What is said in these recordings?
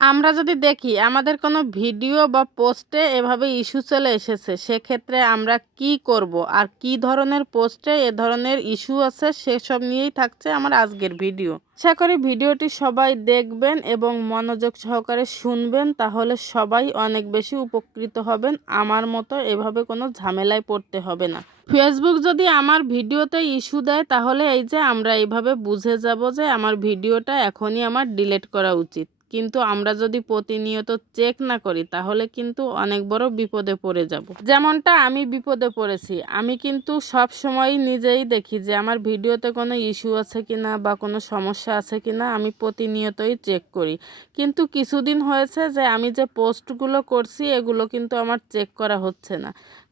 আমরা যদি দেখি আমাদের কোনো ভিডিও বা পোস্টে এভাবে ইস্যু চলে এসেছে, সেক্ষেত্রে আমরা কি করব আর কি ধরনের পোস্টে এ ধরনের ইস্যু আছে সেসব নিয়েই থাকছে আমার আজকের ভিডিও। আশা করি ভিডিওটি সবাই দেখবেন এবং মনোযোগ সহকারে শুনবেন, তাহলে সবাই অনেক বেশি উপকৃত হবেন। আমার মতো এভাবে কোনো ঝামেলায় পড়তে হবে না। ফেসবুক যদি আমার ভিডিওতে ইস্যু দেয়, তাহলে এই যে আমরা এইভাবে বুঝে যাব যে আমার ভিডিওটা এখনই আমার ডিলিট করা উচিত। কিন্তু আমরা যদি প্রতিনিয়ত চেক না করি, তাহলে কিন্তু অনেক বড় বিপদে পড়ে যাব। যেমনটা আমি বিপদে পড়েছি, আমি কিন্তু সব সময় নিজেই দেখি যে আমার ভিডিওতে কোনো ইস্যু আছে কিনা বা কোনো সমস্যা আছে কিনা, আমি প্রতিনিয়তই চেক করি। কিন্তু কিছুদিন হয়েছে যে আমি যে পোস্টগুলো করছি এগুলো কিন্তু আমার চেক করা হচ্ছে না।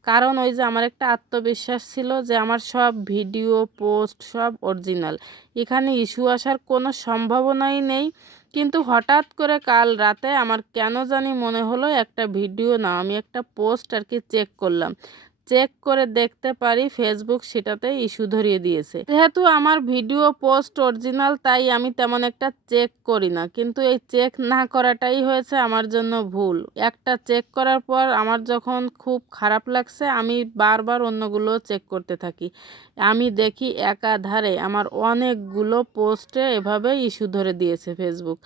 কারণ ওই যে আমার একটা আত্মবিশ্বাস ছিল যে আমার সব ভিডিও পোস্ট সব অরিজিনাল, এখানে ইস্যু আসার কোনো সম্ভাবনাই নেই। কিন্তু হঠাৎ করে কাল রাতে আমার কেন জানি মনে হলো একটা ভিডিও না, আমি একটা পোস্ট আর কি চেক করলাম। চেক করে দেখতে পারি ফেসবুক সেটাতে ইস্যু ধরিয়ে দিয়েছে। যেহেতু আমার ভিডিও পোস্ট অরিজিনাল, তাই আমি তেমন একটা চেক করি না। কিন্তু এই চেক না করাটাই হয়েছে আমার জন্য ভুল। একটা চেক করার পর আমার যখন খুব খারাপ লাগছে, আমি বারবার অন্যগুলো চেক করতে থাকি। আমি দেখি একাধারে আমার অনেকগুলো পোস্টে এভাবে ইস্যু ধরে দিয়েছে ফেসবুক।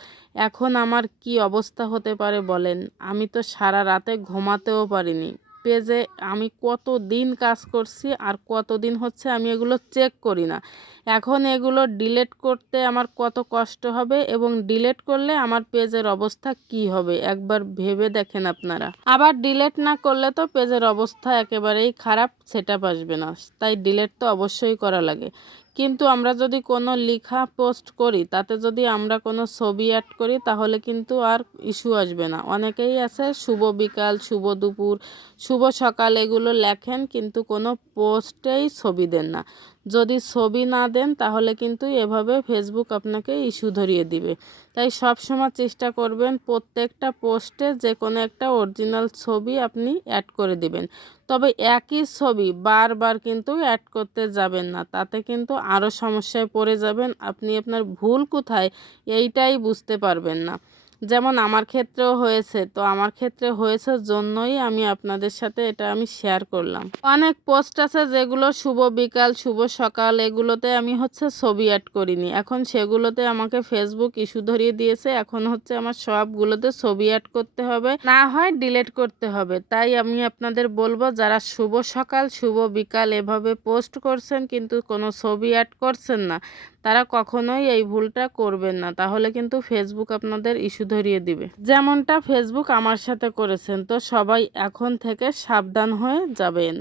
এখন আমার কি অবস্থা হতে পারে বলেন? আমি তো সারা রাতে ঘুমাতেও পারিনি। পেজে আমি কতদিন কাজ করছি আর কতদিন হচ্ছে আমি এগুলো চেক করি না। এখন এগুলো ডিলিট করতে আমার কত কষ্ট হবে এবং ডিলিট করলে আমার পেজের অবস্থা কি হবে একবার ভেবে দেখেন আপনারা। আবার ডিলিট না করলে তো পেজের অবস্থা একেবারেই খারাপ, সেটআপ আসবে না। তাই ডিলিট তো অবশ্যই করা লাগে। কিন্তু আমরা যদি কোনো লেখা পোস্ট করি, তাতে যদি আমরা কোনো ছবি অ্যাড করি, তাহলে কিন্তু আর ইস্যু আসবে না। অনেকেই আছে শুভ বিকাল, শুভ দুপুর, শুভ সকাল এগুলো লেখেন, কিন্তু কোনো পোস্টেই ছবি দেন না। যদি ছবি না দেন তাহলে কিন্তু এভাবে ফেসবুক আপনাকে ইস্যু ধরিয়ে দিবে। তাই সব সময় চেষ্টা করবেন প্রত্যেকটা পোস্টে যে কোনো একটা অরিজিনাল ছবি আপনি অ্যাড করে দিবেন। তবে একই ছবি বারবার কিন্তু অ্যাড করতে যাবেন না, তাতে কিন্তু আরও সমস্যায় পড়ে যাবেন। আপনি আপনার ভুল কোথায় এইটাই বুঝতে পারবেন না। যেমন আমার ক্ষেত্রেও হয়েছে, তো আমার ক্ষেত্রে হয়েছে জন্যই আমি আপনাদের সাথে এটা আমি শেয়ার করলাম। অনেক পোস্ট আছে যেগুলো শুভ বিকাল, শুভ সকাল এগুলোতে আমি হচ্ছে ছবি অ্যাড করিনি, এখন সেগুলোতে আমাকে ফেসবুক ইস্যু ধরিয়ে দিয়েছে। এখন হচ্ছে আমার সবগুলোতে ছবি অ্যাড করতে হবে, না হয় ডিলিট করতে হবে। তাই আমি আপনাদের বলবো, যারা শুভ সকাল শুভ বিকাল এভাবে পোস্ট করছেন কিন্তু কোনো ছবি অ্যাড করছেন না, তারা কখনোই এই ভুলটা করবেন না, তাহলে কিন্তু ফেসবুক আপনাদের ইস্যু ধরিয়ে দিবে। যেমনটা ফেসবুক আমার সাথে করেছেন। তো সবাই এখন থেকে সাবধান হয়ে যাবেন।